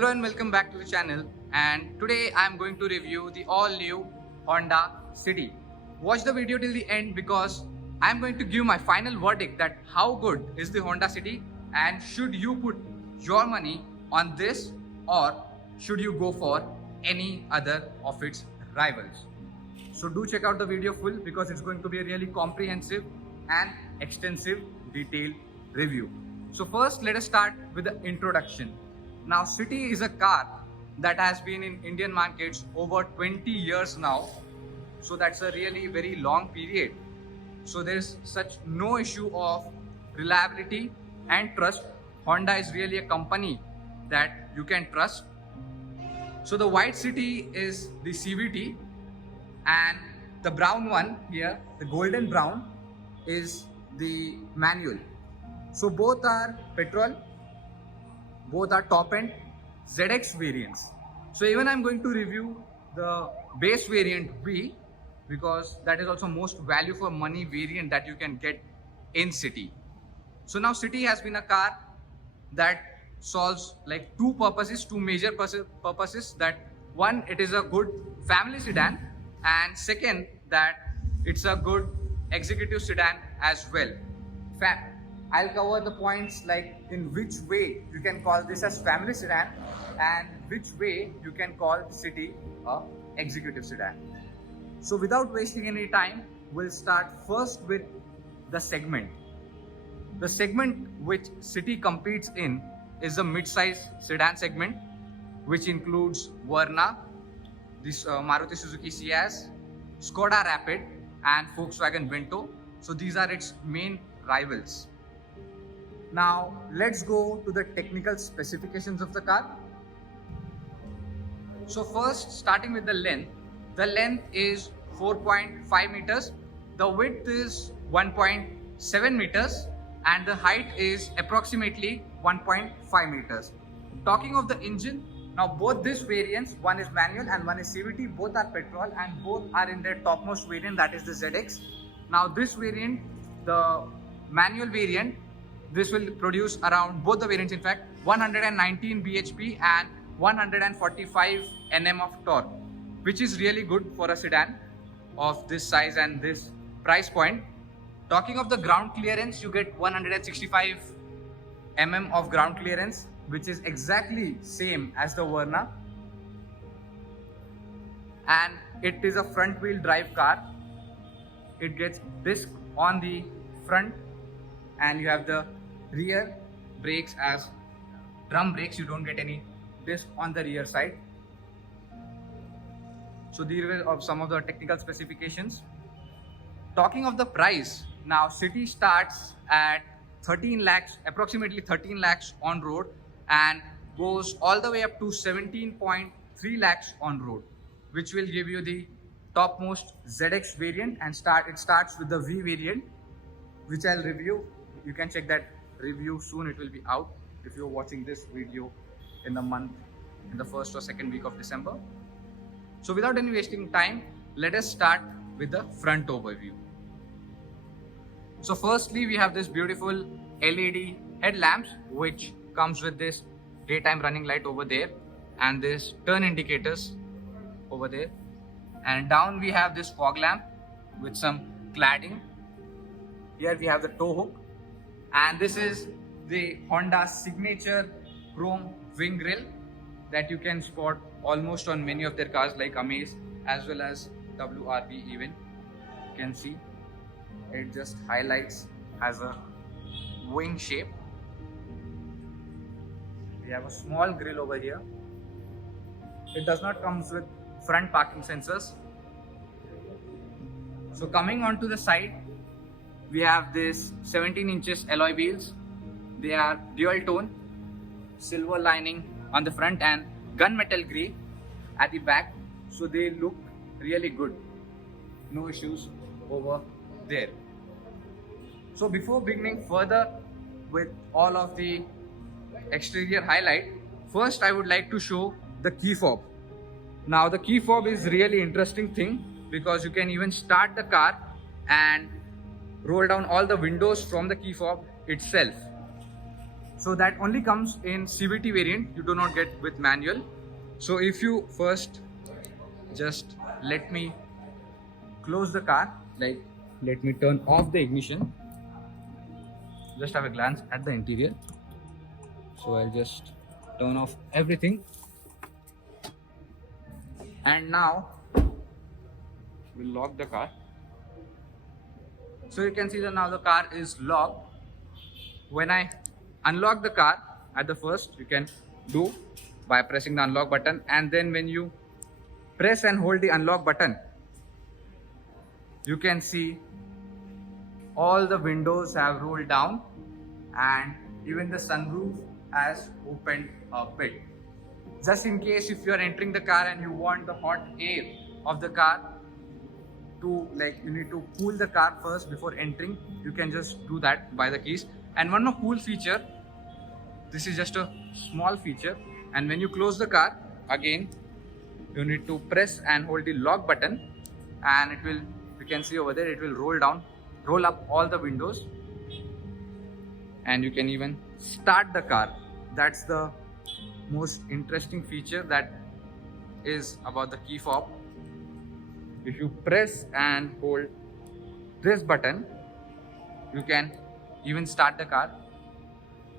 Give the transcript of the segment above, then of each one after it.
Hello and welcome back to the channel, and today I am going to review the all new Honda City. Watch the video till the end because I am going to give my final verdict that how good is the Honda City and should you put your money on this or should you go for any other of its rivals. So do check out the video full because it's going to be a really comprehensive and extensive detailed review. So first let us start with the introduction. Now City is a car that has been in Indian markets over 20 years now. So that's a really very long period. So there's such no issue of reliability and trust. Honda is really a company that you can trust. So the white City is the CVT and the brown one here, the golden brown, is the manual. So both are petrol, both are top end ZX variants. So even I'm going to review the base variant V because that is also most value for money variant that you can get in City. So now City has been a car that solves like two major purposes. That one, it is a good family sedan, and second, that it's a good executive sedan as well. I'll cover the points like in which way you can call this as family sedan and which way you can call City a executive sedan. So without wasting any time, we'll start first with the segment. The segment which City competes in is the mid-size sedan segment, which includes Verna, this Maruti Suzuki Ciaz, Skoda Rapid and Volkswagen Vento. So these are its main rivals. Now let's go to the technical specifications of the car. So first, starting with the length is 4.5 meters, the width is 1.7 meters and the height is approximately 1.5 meters. Talking of the engine, now both these variants, one is manual and one is CVT, both are petrol and both are in their topmost variant, that is the ZX. Now this variant, the manual variant, this will produce around, both the variants in fact, 119 bhp and 145 Nm of torque, which is really good for a sedan of this size and this price point. Talking of the ground clearance, you get 165 mm of ground clearance, which is exactly same as the Verna, and it is a front wheel drive car. It gets disc on the front and you have the rear brakes as drum brakes. You don't get any disc on the rear side. So these are some of the technical specifications. Talking of the price, now City starts at 13 lakhs, approximately 13 lakhs on road, and goes all the way up to 17.3 lakhs on road, which will give you the topmost ZX variant, and it starts with the V variant, which I'll review. You can check that review soon. It will be out if you're watching this video in the first or second week of December. So without any wasting time, let us start with the front overview. So firstly, we have this beautiful LED headlamps, which comes with this daytime running light over there and this turn indicators over there. And down we have this fog lamp with some cladding. Here we have the tow hook, and this is the Honda signature chrome wing grille that you can spot almost on many of their cars like Amaze as well as WRV even. You can see it just highlights as a wing shape. We have a small grille over here. It does not come with front parking sensors. So coming onto the side, we have this 17 inches alloy wheels. They are dual tone, silver lining on the front and gunmetal grey at the back. So they look really good. No issues over there. So before beginning further with all of the exterior highlight, first I would like to show the key fob. Now the key fob is really interesting thing because you can even start the car and roll down all the windows from the key fob itself. So that only comes in CVT variant, you do not get with manual. So if you first just let me close the car, like let me turn off the ignition, just have a glance at the interior. So I'll just turn off everything, and now we'll lock the car. So you can see that now the car is locked. When I unlock the car at the first, you can do by pressing the unlock button, and then when you press and hold the unlock button, you can see all the windows have rolled down and even the sunroof has opened a bit. Just in case if you are entering the car and you want the hot air of the car to, like, you need to cool the car first before entering, you can just do that by the keys. And one more cool feature, this is just a small feature, and when you close the car again, you need to press and hold the lock button, and it will, you can see over there, it will roll up all the windows, and you can even start the car. That's the most interesting feature that is about the key fob. If you press and hold this button, you can even start the car.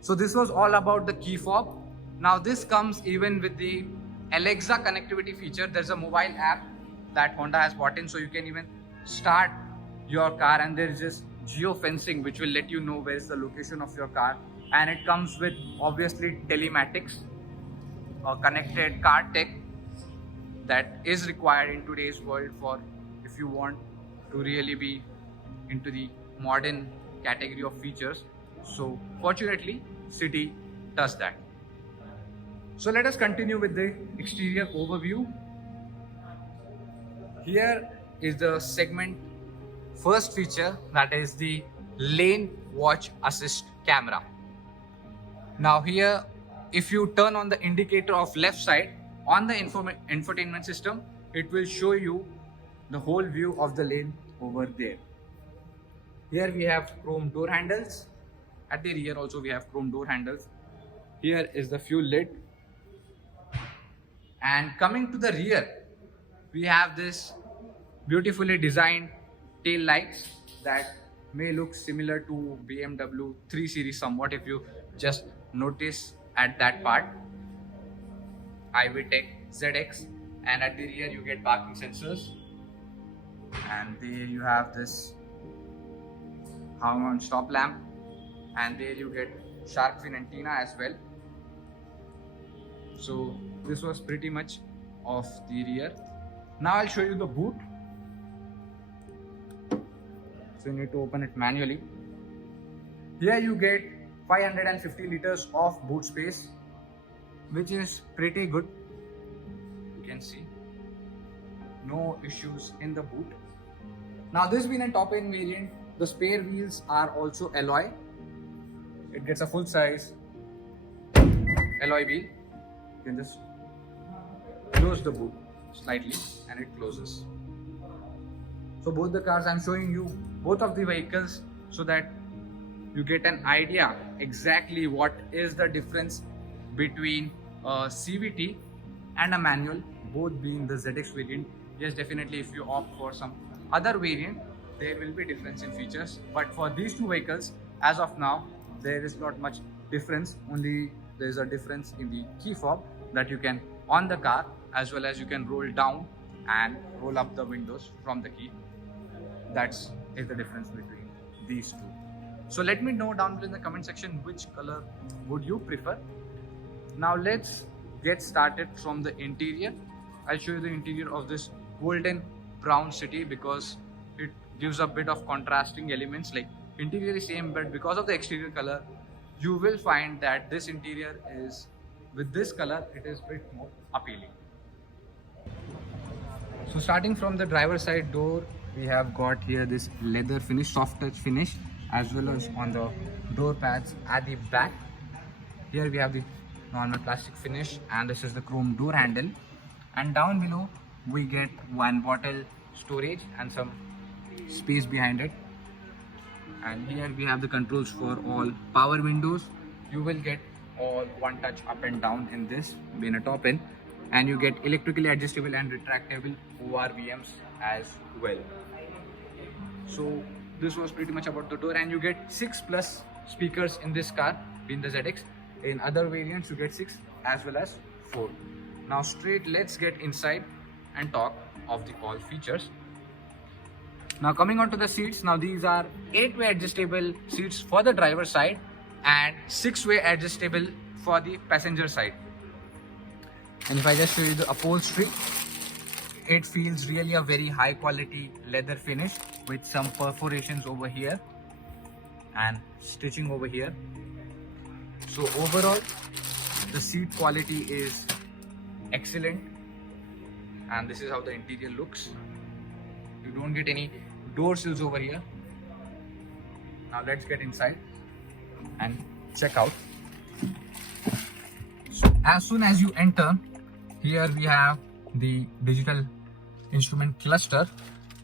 So this was all about the key fob. Now this comes even with the Alexa connectivity feature. There's a mobile app that Honda has brought in, so you can even start your car, and there is this geofencing which will let you know where is the location of your car, and it comes with obviously telematics or connected car tech that is required in today's world for if you want to really be into the modern category of features. So fortunately City does that. So let us continue with the exterior overview. Here is the segment first feature, that is the lane watch assist camera. Now here, if you turn on the indicator of left side on the infotainment system, it will show you the whole view of the lane over there. Here we have chrome door handles. At the rear also we have chrome door handles. Here is the fuel lid. And coming to the rear, we have this beautifully designed tail lights that may look similar to BMW 3 Series somewhat if you just notice at that part. iVTEC ZX, and at the rear you get parking sensors, and there you have this Harman stop lamp, and there you get shark fin antenna as well. So this was pretty much of the rear. Now I'll show you the boot. So you need to open it manually. Here you get 550 liters of boot space, which is pretty good. You can see no issues in the boot. Now this being a top end variant, the spare wheels are also alloy. It gets a full size alloy wheel. You can just close the boot slightly and it closes. So both the cars, I'm showing you both of the vehicles so that you get an idea exactly what is the difference between a CVT and a manual, both being the ZX variant. Yes, definitely if you opt for some other variant, there will be difference in features, but for these two vehicles, as of now, there is not much difference. Only there is a difference in the key fob that you can on the car, as well as you can roll down and roll up the windows from the key. That's the difference between these two. So let me know down below in the comment section which color would you prefer. Now let's get started from the interior. I'll show you the interior of this golden brown City because it gives a bit of contrasting elements. Like interior is same, but because of the exterior color, you will find that this interior is, with this color, it is a bit more appealing. So starting from the driver side door, we have got here this leather finish, soft touch finish, as well as on the door pads at the back. Here we have the normal plastic finish, and this is the chrome door handle. And down below we get one bottle storage and some space behind it. And here we have the controls for all power windows. you will get all one touch up and down in this being a top end, and you get electrically adjustable and retractable ORVMs as well. So this was pretty much about the door, and you get 6+ speakers in this car being the ZX. In other variants you get 6 as well as 4. Now straight, let's get inside and talk of the all features. Now coming on to the seats, now these are 8-way adjustable seats for the driver side and 6-way adjustable for the passenger side. And if I just show you the upholstery, it feels really a very high quality leather finish with some perforations over here and stitching over here. So overall the seat quality is excellent, and this is how the interior looks. You don't get any door sills over here. Now let's get inside and check out. So as soon as you enter, here we have the digital instrument cluster.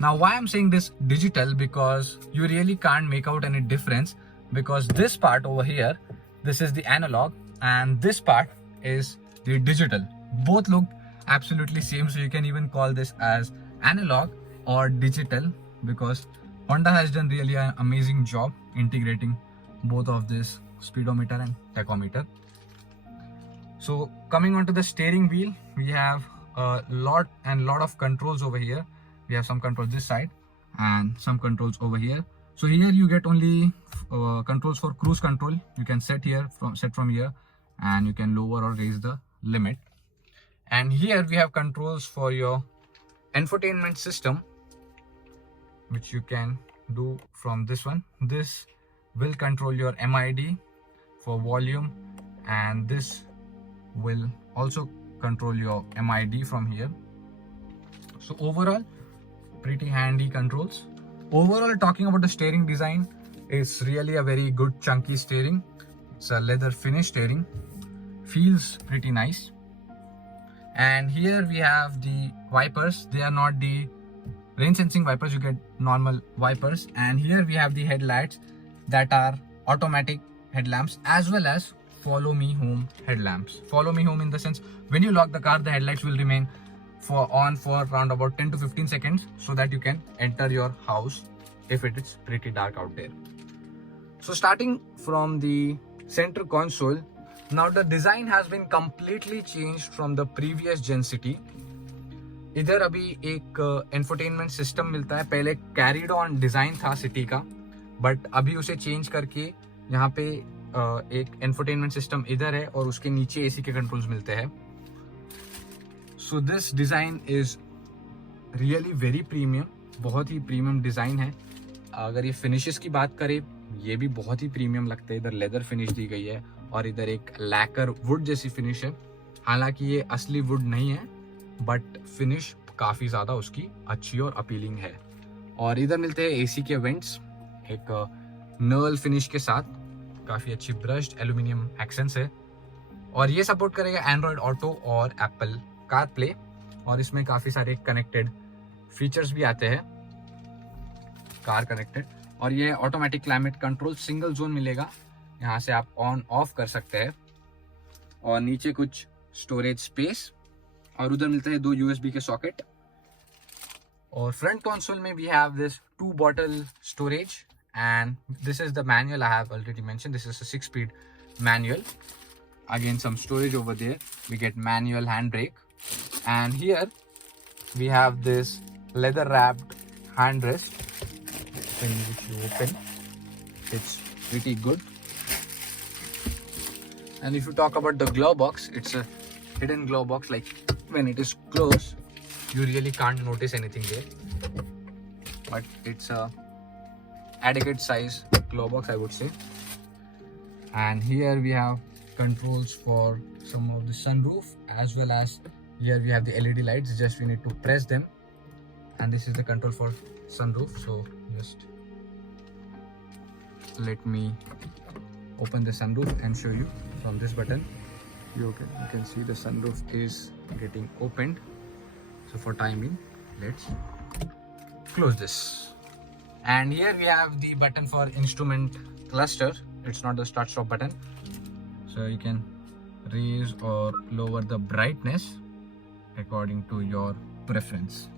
Now why I'm saying this digital, because you really can't make out any difference, because this part over here, this is the analog and this part is the digital. Both look absolutely same, so you can even call this as analog or digital, because Honda has done really an amazing job integrating both of this speedometer and tachometer. So coming onto the steering wheel, we have a lot of controls over here. We have some controls this side and some controls over here. So here you get only controls for cruise control. You can set from here, and you can lower or raise the limit. And here we have controls for your infotainment system, which you can do from this one. This will control your MID for volume, and this will also control your MID from here. So overall, pretty handy controls. Overall, talking about the steering design, it's really a very good chunky steering. It's a leather finish steering, feels pretty nice. And here we have the wipers. They are not the rain sensing wipers, you get normal wipers. And here we have the headlights that are automatic headlamps, as well as follow me home headlamps. Follow me home in the sense, when you lock the car, the headlights will remain on for around about 10 to 15 seconds, so that you can enter your house if it is pretty dark out there. So starting from the center console, now the design has been completely changed from the previous Gen City. इधर अभी एक infotainment system मिलता है. पहले carried on design था city का, but अभी उसे चेंज करके यहाँ पे एक इंफोटेनमेंट सिस्टम इधर है और उसके नीचे एसी के कंट्रोल्स मिलते हैं. So this design is really very premium, बहुत ही प्रीमियम डिजाइन है. अगर ये फिनिशेस की बात करें, ये भी बहुत ही प्रीमियम लगता है. इधर लेदर फिनिश दी गई है और इधर एक लैकर वुड जैसी फिनिश है. हालांकि ये असली वुड नहीं है, बट फिनिश काफ़ी ज़्यादा उसकी अच्छी और अपीलिंग है. और इधर मिलते हैं एसी के वेंट्स, एक नर्ल फिनिश के साथ. काफ़ी अच्छी ब्रश्ड एल्यूमिनियम एक्सेंट्स है. और ये सपोर्ट करेगा एंड्रॉयड ऑटो और एप्पल कार प्ले. और इसमें काफ़ी सारे कनेक्टेड फीचर्स भी आते हैं, कार कनेक्टेड. और ये automatic climate control single zone मिलेगा, यहाँ से आप ऑन ऑफ कर सकते हैं. और नीचे कुछ स्टोरेज स्पेस, और उधर मिलता है 2 USB के सॉकेट. और फ्रंट कंसोल में we have this 2 bottle storage, and this is the manual I have already mention. This is a 6-speed manual. Again, some storage over there. We get manual handbrake, and here we have this leather wrapped handrest, in which you open. It's pretty good. And if you talk about the glove box, it's a hidden glove box. Like when it is closed, you really can't notice anything there, but it's a adequate size glove box, I would say. And here we have controls for some of the sunroof, as well as here we have the LED lights. Just we need to press them, and this is the control for sunroof. So just let me open the sunroof and show you from this button. You can see the sunroof is getting opened. So for timing, let's close this. And here we have the button for instrument cluster. It's not the start stop button. So you can raise or lower the brightness according to your preference.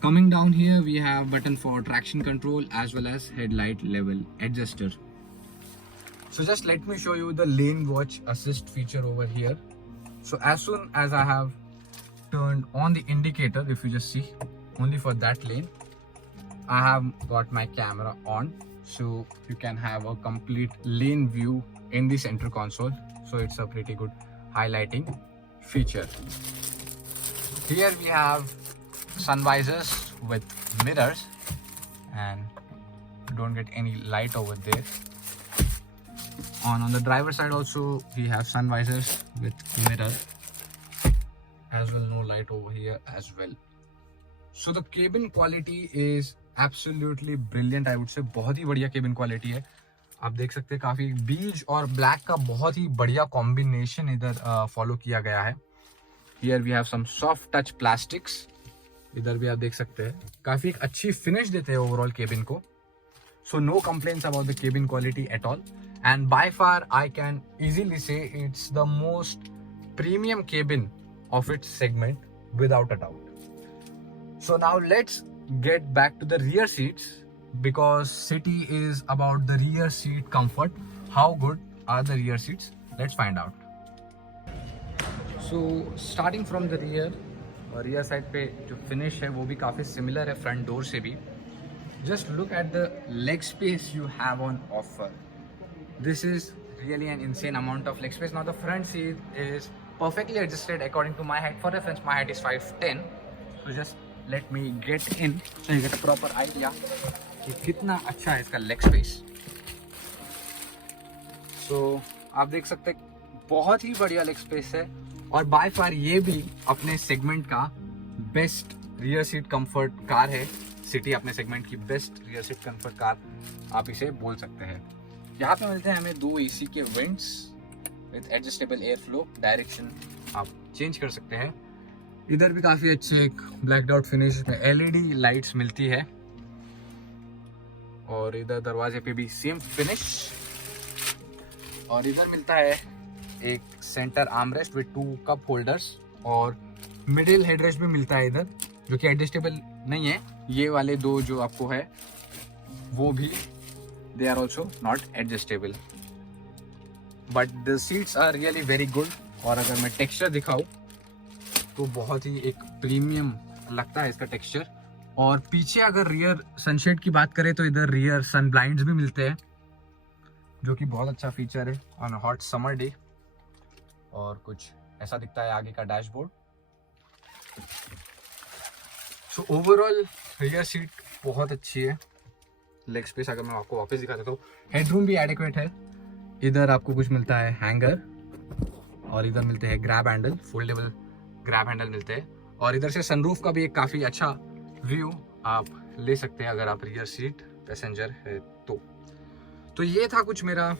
Coming down here, we have button for traction control as well as headlight level adjuster. So just let me show you the lane watch assist feature over here. So as soon as I have turned on the indicator, if you just see, only for that lane, I have got my camera on, so you can have a complete lane view in the center console. So it's a pretty good highlighting feature. Here we have sun visors with mirrors, and you don't get any light over there. On the driver side also we have sun visors with mirror as well, no light over here as well. So the cabin quality is absolutely brilliant, I would say. बहुत ही बढ़िया cabin quality है. आप देख सकते हैं काफी बीज और ब्लैक का बहुत ही बढ़िया कॉम्बिनेशन इधर फॉलो किया गया है. Here we have some soft touch plastics. इधर भी आप देख सकते हैं काफी एक अच्छी फिनिश देते हैं ओवरऑल केबिन को. So no complaints about the cabin quality at all. And by far I can easily say it's the most premium cabin of its segment without a doubt. So now let's get back to the rear seats, because City is about the rear seat comfort. How good are the rear seats? Let's find out. So starting from the rear side पे जो finish है वो भी काफ़ी similar है front door से भी. Just look at the leg space you have on offer. This is really an insane amount of leg space. Now the front seat is perfectly adjusted according to my height. For reference, my height is 5'10". So just let me get in so you get a proper idea कि कितना अच्छा है इसका leg space. So आप देख सकते हैं बहुत ही बढ़िया leg space है, और बाय फार ये भी अपने सेगमेंट का best rear seat comfort car है. सिटी अपने सेगमेंट की best rear seat comfort car आप इसे बोल सकते हैं. यहाँ पे मिलते हैं हमें 2 AC के vents with adjustable air flow. Direction आप चेंज कर सकते हैं. इधर भी काफ़ी अच्छे एक ब्लैक आउट फिनिश में LED लाइट्स मिलती है, और इधर दरवाजे पे भी सेम फिनिश. और इधर मिलता है एक centre armrest with 2 cup holders, और मिडिल हेडरेस्ट भी मिलता है इधर, जो कि एडजस्टेबल नहीं है. ये वाले 2 जो आपको है वो भी they are also not adjustable, but the seats are really very good. और अगर मैं टेक्सचर दिखाऊं तो बहुत ही एक प्रीमियम लगता है इसका टेक्सचर. और पीछे अगर रियर सनशेड की बात करें तो इधर रियर सन ब्लाइंड्स भी मिलते हैं, जो कि बहुत अच्छा फीचर है ऑन हॉट समर डे. और कुछ ऐसा दिखता है आगे का dashboard. So overall rear seat बहुत अच्छी है. लेग स्पेस अगर मैं आपको वापस दिखा देता हूँ, हेडरूम भी एडिक्वेट है. इधर आपको कुछ मिलता है हैंगर, और इधर मिलते हैं grab handle, foldable grab handle मिलते हैं. और इधर से सनरूफ का भी एक काफ़ी अच्छा व्यू आप ले सकते हैं अगर आप रियर सीट पैसेंजर है तो ये था कुछ मेरा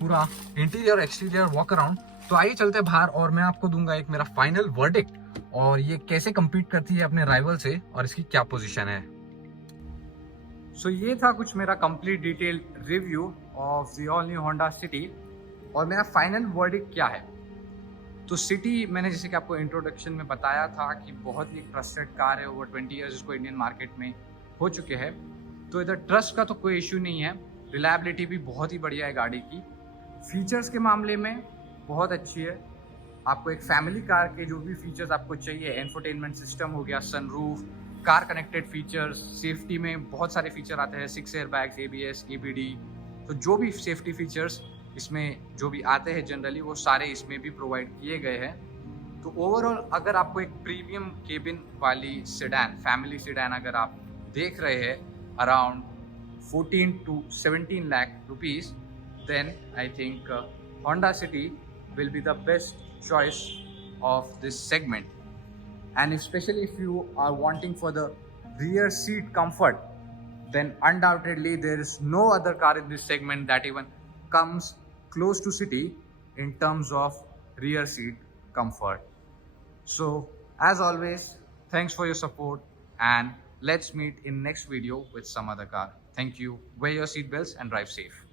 पूरा इंटीरियर एक्सटीरियर वॉक अराउंड. तो आइए चलते हैं बाहर, और मैं आपको दूंगा एक मेरा फाइनल वर्डिक्ट, और ये कैसे compete करती है अपने राइवल से, और इसकी क्या पोजीशन है. सो ये था कुछ मेरा complete detail review of the all new Honda city. और मेरा फाइनल वर्डिक्ट क्या है, तो सिटी मैंने जैसे कि आपको इंट्रोडक्शन में बताया था कि बहुत ही ट्रस्टेड कार है. ओवर 20 ईयर्स इसको इंडियन मार्केट में हो चुके हैं. तो इधर ट्रस्ट का तो कोई इशू नहीं है. रिलायबिलिटी भी बहुत ही बढ़िया है गाड़ी की. फीचर्स के मामले में बहुत अच्छी है. आपको एक फैमिली कार के जो भी फीचर्स आपको चाहिए, इंफोटेनमेंट सिस्टम हो गया, sunroof, car connected features, safety में बहुत सारे फीचर आते हैं, 6 एयरबैग्स, ABS, EBD. तो जो भी सेफ्टी फीचर्स इसमें जो भी आते हैं जनरली वो सारे इसमें भी प्रोवाइड किए गए हैं. तो ओवरऑल अगर आपको एक प्रीमियम केबिन वाली सेडान, फैमिली सेडान अगर आप देख रहे हैं around 14 to 17 lakh rupees, then I think Honda City will be the best choice of this segment. And especially if you are wanting for the rear seat comfort, then undoubtedly there is no other car in this segment that even comes close to City in terms of rear seat comfort. So as always, thanks for your support, and let's meet in next video with some other car. Thank you. Wear your seatbelts and drive safe.